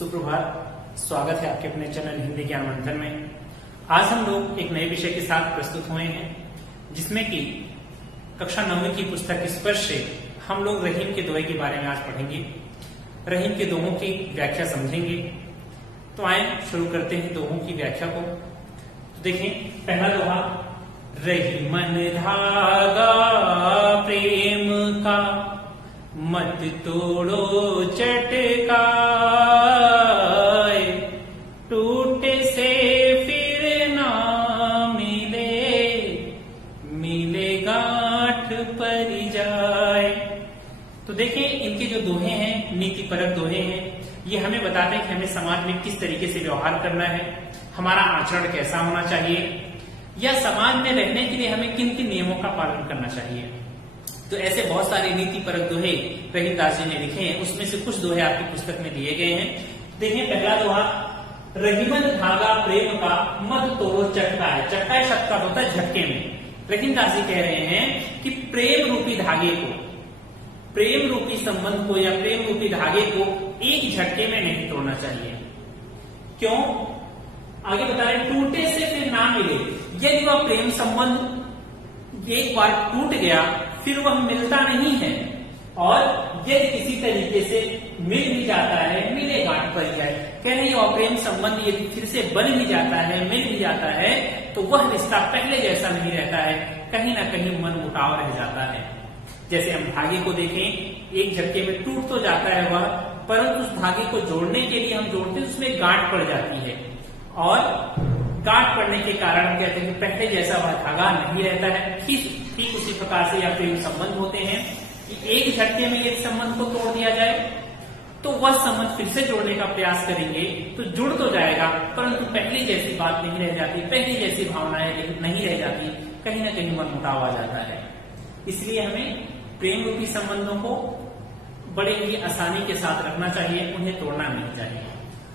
सुप्रभात। स्वागत है आपके अपने चैनल हिंदी ज्ञान मंथन में। आज हम लोग एक नए विषय के साथ प्रस्तुत हुए हैं, जिसमें कि कक्षा 9वीं की पुस्तक स्पर्श से हम लोग रहीम के दोहे के बारे में आज पढ़ेंगे। रहीम के दोहों की व्याख्या समझेंगे। तो आए शुरू करते हैं दोहों की व्याख्या को। तो देखें, पहला दोहा, रहीमन धागा प्रेम का, मत तोड़ो चटकाए, टूटे से फिर ना मिले, मिले गांठ पर जाए। तो देखिए, इनके जो दोहे हैं नीति परक दोहे हैं। ये हमें बताते हैं कि हमें समाज में किस तरीके से व्यवहार करना है, हमारा आचरण कैसा होना चाहिए, या समाज में रहने के लिए हमें किन किन नियमों का पालन करना चाहिए। तो ऐसे बहुत सारे नीति परक दोहे रहीमदास जी ने लिखे हैं। उसमें से कुछ दोहे आपकी पुस्तक में दिए गए हैं। देखिए, पहला दोहा, रहीमन धागा प्रेम का, मत तोड़ो चटकाए। चटकाए शब्द का होता है झटके में। रहीमदास जी कह रहे हैं कि प्रेम रूपी धागे को, प्रेम रूपी संबंध को या प्रेम रूपी धागे को एक झटके में नहीं तोड़ना चाहिए। क्यों? आगे बता रहे, टूटे से फिर ना मिले। यदि वह प्रेम संबंध एक बार टूट गया फिर वह मिलता नहीं है, और यदि किसी तरीके से मिल भी जाता है, मिले गांठ पर जाए। कह रहे हैं प्रेम संबंध यदि फिर से बन भी जाता है, मिल भी जाता है, तो वह रिश्ता पहले जैसा नहीं रहता है, कहीं ना कहीं मन मुटाव रह जाता है। जैसे हम धागे को देखें, एक झटके में टूट तो जाता है वह, परंतु उस धागे को जोड़ने के लिए हम जोड़ते हैं, उसमें गांठ पड़ जाती है, और गांठ पड़ने के कारण हम कहते हैं कि पहले जैसा वह धागा नहीं रहता है। ठीक उसी प्रकार से या प्रेम संबंध होते हैं कि एक झटके में एक संबंध को तोड़ दिया जाए तो वह संबंध फिर से जोड़ने का प्रयास करेंगे तो जुड़ तो जाएगा, परंतु पहले जैसी बात नहीं रह जाती, पहले जैसी भावनाएं नहीं रह जाती, कहीं ना कहीं मनमुटाव आ जाता है। इसलिए हमें प्रेम रूपी संबंधों को बड़े ही आसानी के साथ रखना चाहिए, उन्हें तोड़ना नहीं चाहिए।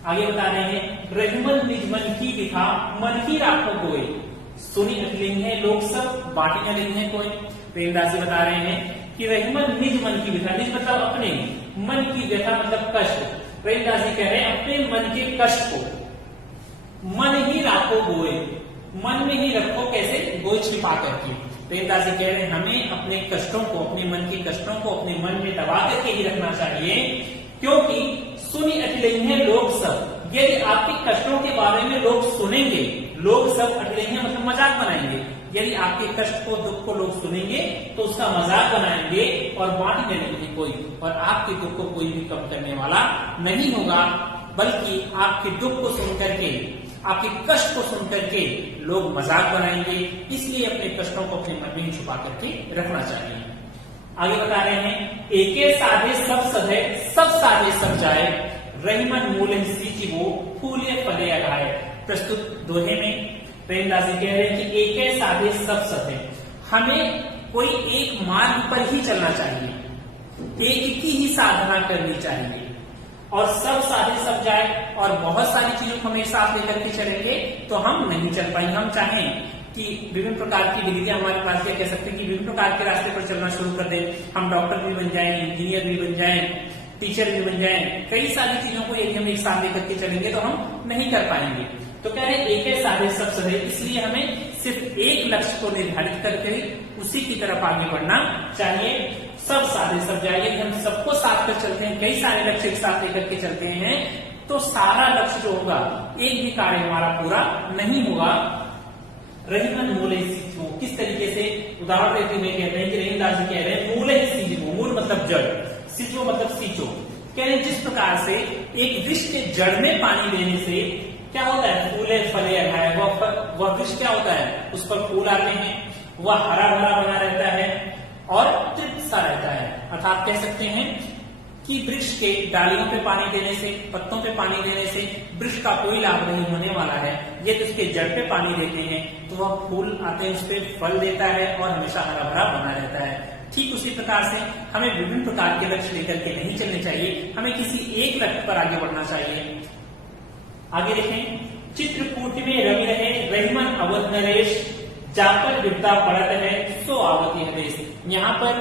आगे बता रहे हैं, रहीमन निज मन की दिखा, मन की राखो कोई। सुनी लिंग है लोग सब, बाटी लिंग है कोई। प्रेमदास जी बता रहे हैं कि रहीमन निज मन की व्यथा, निज मतलब अपने मन की व्यथा मतलब कष्ट। प्रेमदास जी कह रहे हैं अपने मन के कष्ट को मन ही राखो गोए, मन में ही रखो। कैसे? गोए छिपा करके। प्रेमदास जी कह रहे हैं हमें अपने कष्टों को, अपने मन के कष्टों को अपने मन में दबा करके ही रखना चाहिए, क्योंकि सुनी अटलेंगे लोग सब। यदि आपके कष्टों के बारे में लोग सुनेंगे, लोग सब अटलेंगे मतलब मजाक बनाएंगे। यदि आपके कष्ट को, दुख को लोग सुनेंगे तो उसका मजाक बनाएंगे और बांट देने के लिए कोई, और आपके दुख को कोई भी कम करने वाला नहीं होगा, बल्कि आपके दुख को सुनकर के, आपके कष्ट को सुनकर के लोग मजाक बनाएंगे। इसलिए अपने कष्टों को अपने मन में छुपा करके रखना चाहिए। आगे बता रहे हैं, एके साधे सब सधे, सब साधे सब जाए, रहीमन मूल सींची वो, फूले फले अगाए। प्रस्तुत दोहे में प्रेमदास जी कह रहे हैं कि एके साधे सब सधे, हमें कोई एक मार्ग पर ही चलना चाहिए, एक की ही साधना करनी चाहिए, और सब साधे सब जाए। और बहुत सारी चीजों को हम एक साथ लेकर के चलेंगे तो हम नहीं चल पाएंगे। हम चाहें कि विभिन्न प्रकार की डिग्रियां हमारे पास, क्या कह सकते हैं कि विभिन्न प्रकार के रास्ते पर चलना शुरू कर दें, हम डॉक्टर भी बन जाएं, इंजीनियर भी बन जाएं, टीचर भी बन जाएं, कई सारी चीजों को यदि हम एक साथ लेकर के चलेंगे तो हम नहीं कर पाएंगे। तो कह रहे एक है साधे सब सधे, इसलिए हमें सिर्फ एक लक्ष्य को निर्धारित करके उसी की तरफ आगे बढ़ना चाहिए। सब साधे सब जाए, यदि हम सबको साथ कर चलते हैं, कई सारे लक्ष्य एक साथ लेकर के चलते हैं, तो सारा लक्ष्य जो होगा, एक भी कार्य हमारा पूरा नहीं होगा। रहीमन मूले सींचो, किस तरीके से उदाहरण देते हुए कहते हैं कि रहीमदास जी कह रहे हैं मूले सींचो, मूल मतलब जड़, सींचो मतलब सींचो। कह रहे हैं जिस प्रकार से एक वृक्ष के जड़ में पानी देने से क्या होता है, फूले फले अगाए। वह वृक्ष क्या होता है, उस पर फूल आते हैं, वह हरा भरा बना रहता है और तृप्त सा रहता है। अर्थात कह सकते हैं कि वृक्ष के डालियों पे पानी देने से, पत्तों पे पानी देने से वृक्ष का कोई लाभ नहीं होने वाला है। यदि उसके जड़ पे पानी देते हैं तो वह फूल आते हैं, उस पर फल देता है और हमेशा हरा भरा बना रहता है। ठीक उसी प्रकार से हमें विभिन्न प्रकार के लक्ष्य लेकर के नहीं चलने चाहिए, हमें किसी एक लक्ष्य पर आगे बढ़ना चाहिए। आगे देखें, चित्रकूट में रवि रहे, रहीमन अवध नरेश, जाकर विपदा पड़त है, सो आवती हरेश। यहाँ पर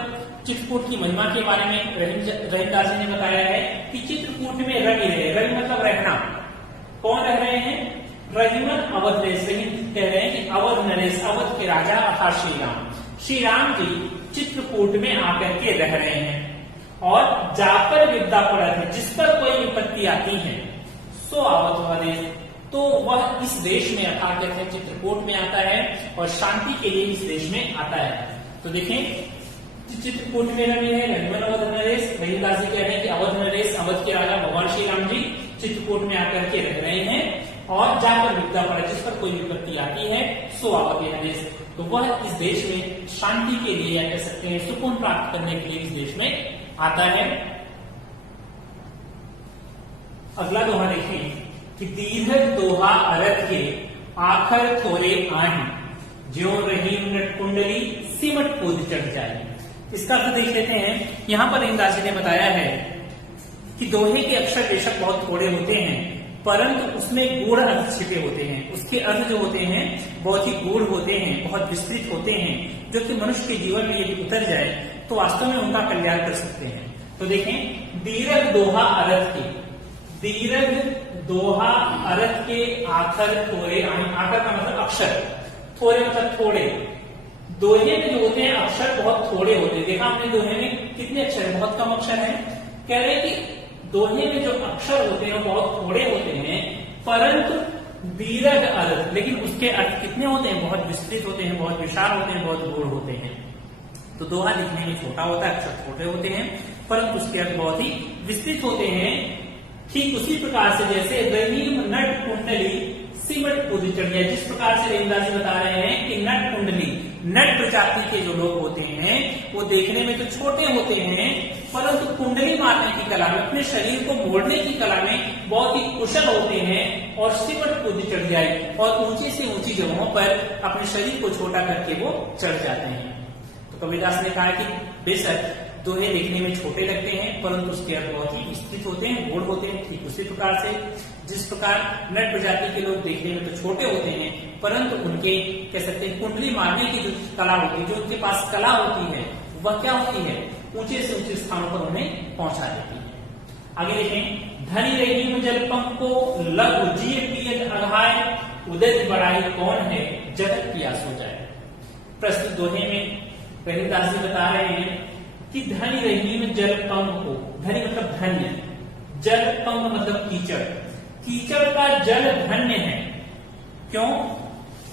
चित्रकूट की महिमा के बारे में रहीमदास जी ने बताया है कि चित्रकूट में रवि रहे, रवि मतलब रहना। कौन रह रहे हैं? रहीमन अवध नरेश। रहीम कह रहे हैं कि अवध नरेश, अवध के राजा अर्थात श्री राम जी चित्रकूट में आकर के रह रहे हैं। और जापर विपदा पड़त है, जिस पर कोई विपत्ति आती है सो आवत वह देश, तो वह इस देश में अर्थात कहते हैं चित्रकूट में आता है और शांति के लिए इस देश में आता है। तो देखें चित्रकूट में रवि है, रहीमन अवध नरेश। रहीमदास जी कह रहे हैं कि अवध नरेश, अवध के राजा भगवान श्री राम जी चित्रकूट में आकर के रह रहे हैं और जापर विपदा पड़े, जिस पर कोई विपत्ति आती है सो आवत यह देश, तो वह इस देश में शांति के लिए या कह सकते हैं सुकून प्राप्त करने के लिए इस देश में आता है। अगला दोहा देखें कि दीर्घ दोहा अरथ के आखर थोरे आही, ज्यों रहीम नट कुंडली सिमट कूद चढ़ जाए। इसका अर्थ देख लेते हैं। यहां पर रहीमदास जी ने बताया है कि दोहे के अक्षर बेशक बहुत थोड़े होते हैं, परंतु उसमें गूढ़ अर्थ छिपे होते हैं। उसके अर्थ जो होते हैं बहुत ही गूढ़ होते हैं, बहुत विस्तृत होते हैं, जो कि मनुष्य के जीवन में यदि उतर जाए तो वास्तव में उनका कल्याण कर सकते हैं। तो देखें दीर्घ दोहा अर्थ के, दीर्घ दोहा अर्थ के आखर थोड़े, आखर का मतलब अक्षर, थोड़े मतलब थोड़े। दोहे में जो होते हैं अक्षर बहुत थोड़े होते हैं। देखा हमने दोहे में कितने अक्षर है? बहुत कम अक्षर है। कह रहे हैं कि दोहे में जो अक्षर होते हैं बहुत थोड़े होते हैं, परंतु दीर्घ अर्थ, लेकिन उसके अर्थ कितने होते हैं? बहुत विस्तृत होते हैं, बहुत विशाल होते हैं, बहुत गूढ़ होते हैं। तो दोहा दिखने में छोटा होता है, अक्षर छोटे होते हैं, परंतु उसके अर्थ बहुत ही विस्तृत होते हैं। ठीक उसी प्रकार से जैसे रहीम नट कुंडली सिमट कूद चढ़ जाए, जिस प्रकार से रहीमदास जी बता रहे हैं कि नट कुंडली, नट प्रजाति के जो लोग होते हैं वो देखने में तो छोटे होते हैं, परंतु कुंडली मारने की कला में, अपने शरीर को मोड़ने की कला में बहुत ही कुशल होते हैं और सिमट कूद चढ़ जाए और ऊंची से ऊंची जगहों पर अपने शरीर को छोटा करके वो चढ़ जाते हैं। तो कबीरदास ने कहा कि बेशक दोहे देखने में छोटे लगते हैं, परंतु उसके अर्थ बहुत ही विस्तृत होते हैं, गूढ़ होते हैं। ठीक उसी प्रकार से जिस प्रकार नट प्रजाति के लोग देखने में तो छोटे होते हैं, परंतु उनके कह सकते हैं कुंडली मारने की जो कला होती है, जो उनके पास कला होती है, वह क्या होती है? ऊंचे से ऊंचे स्थानों पर उन्हें पहुंचा देती है। आगे देखें धनी रहीम जल पंख को लघु जीव पियत अघाय, उदय बढ़ाई कौन है जगत पियास हो जाए। प्रस्तुत दोहे में रहीमदास जी बता रहे हैं कि धनी रहीम जल पंख को, धनी मतलब धन्य, जल पंख मतलब कीचड़, कीचड़ का जल धन्य है। क्यों?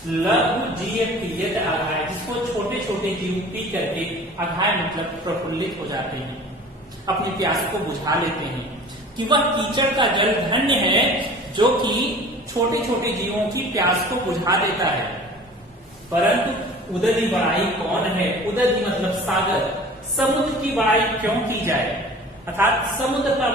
लघु जीव पियत अघाय, जिसको छोटे छोटे जीव पी करके, अघाय मतलब प्रफुल्लित हो जाते हैं, अपनी प्यास को बुझा लेते हैं, कि वह कीचड़ का जल धन्य है जो कि छोटे छोटे जीवों की प्यास को बुझा देता है। परंतु उदधि बड़ाई कौन है? उदधि मतलब सागर, समुद्र की बड़ाई क्यों की जाए, अर्थात समुद्र का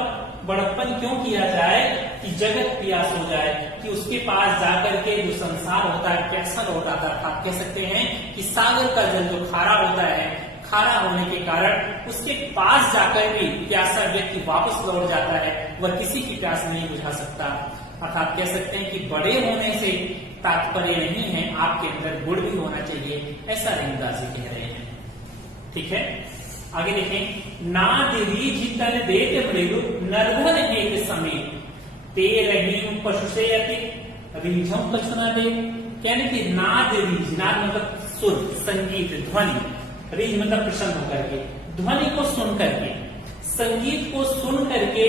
बड़प्पन क्यों किया जाए कि जगत प्यास हो जाए, कि उसके पास जाकर के जो संसार होता है कैसा लौट आता है। आप कह सकते हैं कि सागर का जल जो खारा होता है, खारा होने के कारण उसके पास जाकर भी प्यासा व्यक्ति वापस लौट जाता है, वह किसी की प्यास नहीं बुझा सकता। अर्थात कह सकते हैं कि बड़े होने से तात्पर्य नहीं है, आपके अंदर गुण भी होना चाहिए, ऐसा रहीमदास जी कह रहे हैं। ठीक है, आगे देखें नाद रीझ तन देत मृदु नरधन एक समेत, ते रहीम पशु से अति रीझम पशुना दे। कहने की नाद रीझ, नाद मतलब सुर, संगीत, ध्वनि, रीझ मतलब प्रसन्न होकर के, ध्वनि को सुन करके, संगीत को सुन करके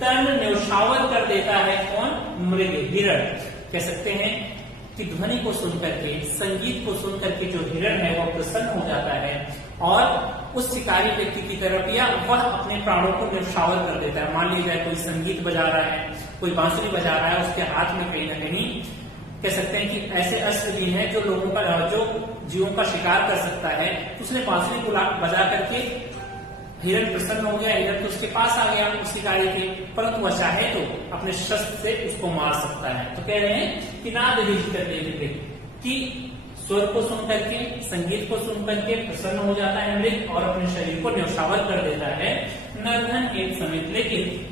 तन न्यौछावर कर देता है कौन? मृग, हिरण। कह सकते हैं कि ध्वनि को सुन करके, संगीत को सुन करके जो हिरण है वह प्रसन्न हो जाता है और उस शिकारी व्यक्ति की तरफ या वह अपने प्राणों को न्यौछावर कर देता है। मान लीजिए कोई संगीत बजा रहा है, कोई बांसुरी बजा रहा है, उसके हाथ में कहीं ना कहीं कह सकते हैं कि ऐसे अस्त्र भी हैं जो लोगों का, जो जीवों का शिकार कर सकता है। उसने बांसुरी को बजा करके हिरण प्रसन्न हो गया, हिरण तो उसके पास आ गया उस शिकारी के, परंतु वह चाहे तो अपने शस्त्र से उसको मार सकता है। तो कह रहे हैं कि नाद रीझ करते कि स्वर को सुन करके, संगीत को सुन करके प्रसन्न हो जाता है मृग और अपने शरीर को न्यौछावर कर देता है नरधन एक समेत। लेकिन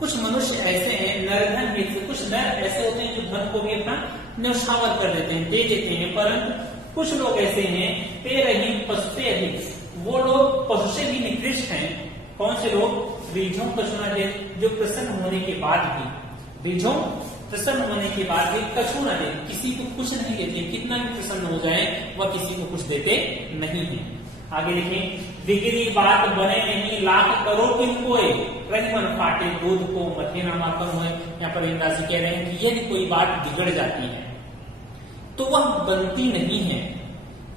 कुछ मनुष्य ऐसे हैं, नरधन एक से, कुछ नर ऐसे होते हैं जो धन को भी अपना न्यौछावर कर देते हैं, दे देते हैं, परंतु कुछ लोग ऐसे हैं ते रहीम पशु से अधिक, वो लोग इंटरेस्ट हैं। कौन से लोग? रिझों कछुनादेन, जो प्रसन्न होने के बाद भी, रिझों प्रसन्न होने के बाद भी कछुनादेन, किसी को कुछ नहीं देते, कितना भी प्रसन्न हो जाए वह किसी को कुछ देते नहीं है। आगे देखें, बिगड़ी बात बने नहीं लाख करो किन कोय, रहीमन फाटे दूध को मथे ना माखन होए। यहाँ पर इंद्राजी कह रहे हैं कि यदि कोई बात बिगड़ जाती है तो वह बनती नहीं है।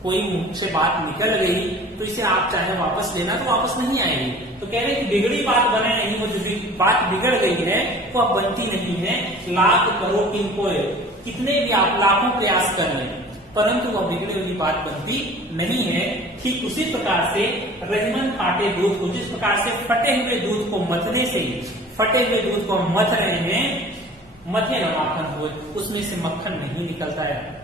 कोई मुख से बात निकल गई तो इसे आप चाहे वापस लेना तो वापस नहीं आएगी। तो कह रहे हैं कि बिगड़ी बात बने नहीं, वो जो बात बिगड़ गई है वो अब बनती नहीं है। लाख करो किन कोय, कितने भी आप लाखों प्रयास कर लें परंतु वह बिगड़ी हुई बात बनती नहीं है। ठीक उसी प्रकार से रहीमन फाटे दूध को, जिस प्रकार से फटे हुए दूध को मथने से, फटे हुए दूध को हम मथ रहे हैं, मथे न माखन हो, उसमें से मक्खन नहीं निकलता है।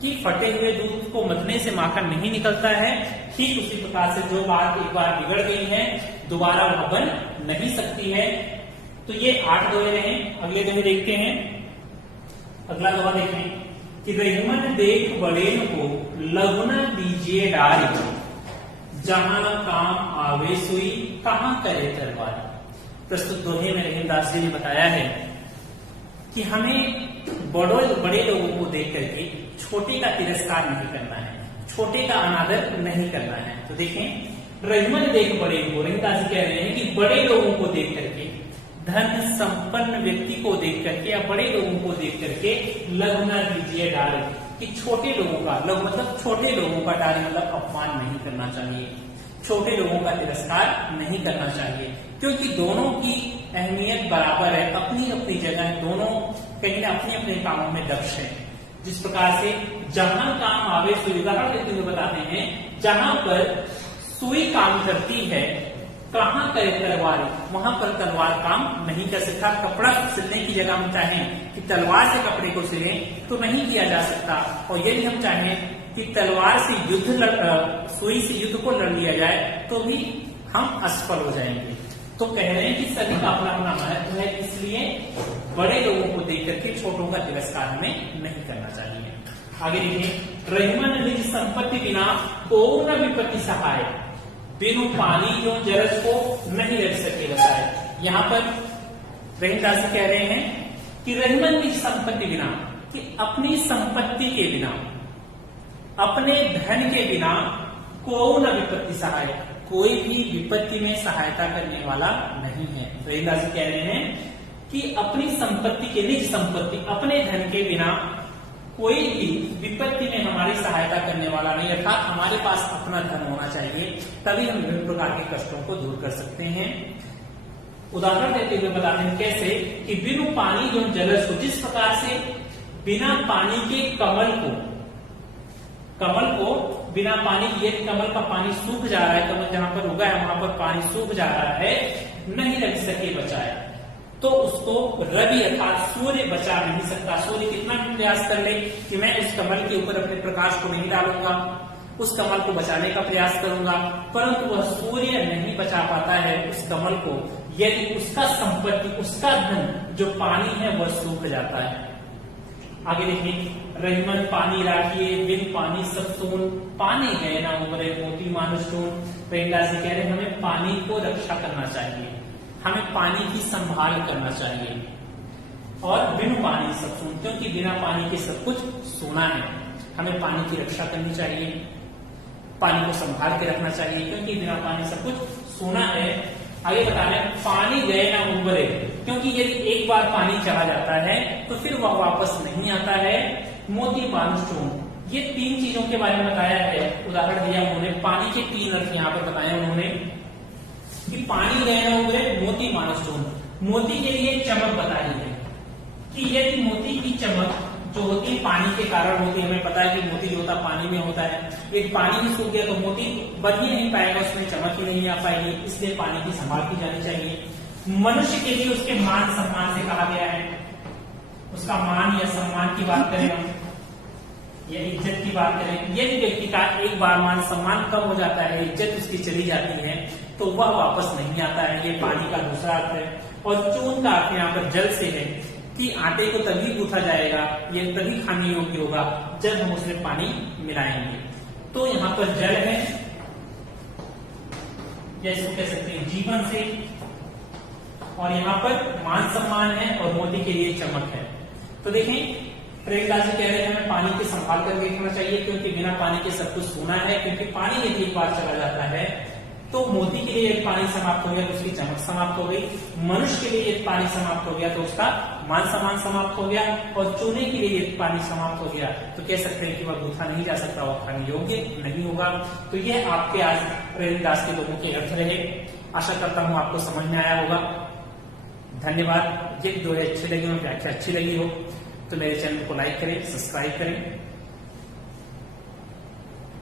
कि फटे हुए दूध को मथने से माखन नहीं निकलता है, ठीक उसी प्रकार से जो बात एक बार बिगड़ गई है दोबारा वह बन नहीं सकती है। तो ये 8 दोहे रहे। अगले दोहे देखते हैं। अगला दोहा देखें कि रहीमन देख बड़ेन को लघुना दीजिए डाल, जहां काम आवे सुई कहां करे तरवार। प्रस्तुत दोहे में रहीमदास जी ने बताया है कि हमें बड़े लोगों को देख करके छोटे का तिरस्कार नहीं करना है, छोटे का अनादर नहीं करना है। तो देखें, रहीमन देख बड़े को, रहीमदास जी कह रहे हैं कि बड़े लोगों को देख करके, धन संपन्न व्यक्ति को देख करके या बड़े लोगों को देख करके लघुना दीजिए डाल, कि छोटे लोगों का, लघु मतलब छोटे लोगों का डाल मतलब अपमान नहीं करना चाहिए, छोटे लोगों का तिरस्कार नहीं करना चाहिए, क्योंकि दोनों की अहमियत बराबर है, अपनी अपनी जगह दोनों कहीं ना अपने अपने कामों में दक्ष है। जिस प्रकार से जहां काम आवे सुई, उदाहरण देते हुए बताते हैं, जहां पर सुई काम करती है कहां करे तलवार, वहां पर तलवार काम नहीं कर सकता। कपड़ा सिलने की जगह हम चाहें कि तलवार से कपड़े को सिलें तो नहीं किया जा सकता, और यदि हम चाहें कि तलवार से सुई से युद्ध को लड़ लिया जाए तो भी हम असफल हो जाएंगे। तो कह रहे हैं कि सभी का अपना अपना महत्व है, इसलिए बड़े लोगों को देख करके छोटों का तिरस्कार हमें नहीं करना चाहिए। आगे देखिए, रहीमन निज संपत्ति बिना को न विपत्ति सहाय, बिनु पानी जो जरस को नहीं रख सके बचाए। यहाँ पर रहीमदास जी कह रहे हैं कि रहीमन निज संपत्ति बिना, कि अपनी संपत्ति के बिना, अपने धन के बिना को न विपत्ति सहाय, कोई भी विपत्ति में सहायता करने वाला नहीं है। रहीमदास जी कह रहे हैं कि अपनी संपत्ति के, निज संपत्ति अपने धन के बिना कोई भी विपत्ति में हमारी सहायता करने वाला नहीं, अर्थात हमारे पास अपना धन होना चाहिए, तभी हम विभिन्न प्रकार के कष्टों को दूर कर सकते हैं। उदाहरण देते हुए बताते हैं कैसे, कि बिनु पानी जो जलस हो, जिस प्रकार से बिना पानी के कमल को बिना पानी, ये कमल का पानी सूख जा रहा है, कमल जहां पर उगा है वहां पर पानी सूख जा रहा है, नहीं रख सके बचाए, तो उसको रवि अर्थात सूर्य बचा नहीं सकता। सूर्य कितना भी प्रयास कर ले कि मैं उस कमल के ऊपर अपने प्रकाश को नहीं डालूंगा, उस कमल को बचाने का प्रयास करूंगा, परंतु वह सूर्य नहीं बचा पाता है उस कमल को, यदि उसका संपत्ति, उसका धन जो पानी है वह सूख जाता है। आगे देखिए, रहीमन पानी राखिए बिन पानी सब सून, पानी गए ना उमरे मोती मानुष टून। रहीमदास जी कह रहे हैं हमें पानी को रक्षा करना चाहिए, हमें पानी की संभाल करना चाहिए, और बिनु पानी सब सून, क्योंकि बिना पानी के सब कुछ सूना है। हमें पानी की रक्षा करनी चाहिए, पानी को संभाल के रखना चाहिए, क्योंकि बिना पानी सब कुछ सूना है। आगे बता रहे हैं, पानी गए ना उबरे, क्योंकि यदि एक बार पानी चला जाता है तो फिर वह वापस नहीं आता है। मोती मानुष टून, ये 3 चीजों के बारे में बताया है, उदाहरण दिया उन्होंने, पानी के 3 अर्थ यहाँ पर बताए उन्होंने, कि पानी गए ना उबरे, मोती मानुष टून। मोती के लिए चमक बताई है कि यदि मोती की चमक जो होती है पानी के कारण होती है, हमें पता है कि मोती जो होता है पानी में होता है, एक पानी में सूख गया तो मोती बन ही नहीं पाएगा, उसमें चमक ही नहीं आ पाएगी, इसलिए पानी की संभाल की जानी चाहिए। मनुष्य के लिए उसके मान सम्मान से कहा गया है, उसका मान या सम्मान की बात करें हम, या इज्जत की बात करें, यदि व्यक्ति का एक बार मान सम्मान कम हो जाता है, इज्जत उसकी चली जाती है, तो वह वापस नहीं आता है। ये पानी का दूसरा अर्थ है। और चून का अर्थ यहाँ पर जल से है, कि आटे को तभी गूंथा जाएगा, ये तभी खाने योग्य होगा जब हम उसमें पानी मिलाएंगे। तो यहाँ पर जल है, या इसको कह सकते हैं जीवन से, और यहाँ पर मान सम्मान है और मोदी के लिए चमक है। तो देखें प्रेमदास जी कह रहे हैं हमें पानी की संभाल कर देखना चाहिए, क्योंकि बिना पानी के सब कुछ सूना है, क्योंकि पानी यदि एक बार चला जाता है तो मोदी के लिए एक पानी समाप्त हो गया तो उसकी चमक समाप्त हो गई, मनुष्य के लिए एक पानी समाप्त हो गया तो उसका मान सम्मान समाप्त हो गया, और चूने के लिए एक पानी समाप्त हो गया तो कह सकते हैं कि वह गूथा नहीं जा सकता, वह खाने योग्य नहीं होगा। तो यह आपके आज प्रेमदास के लोगों के अर्थ रहे। आशा करता हूं आपको समझ में आया होगा। धन्यवाद। ये जो है अच्छी लगी हो, व्याख्या अच्छी लगी हो तो मेरे चैनल को लाइक करें, सब्सक्राइब करें।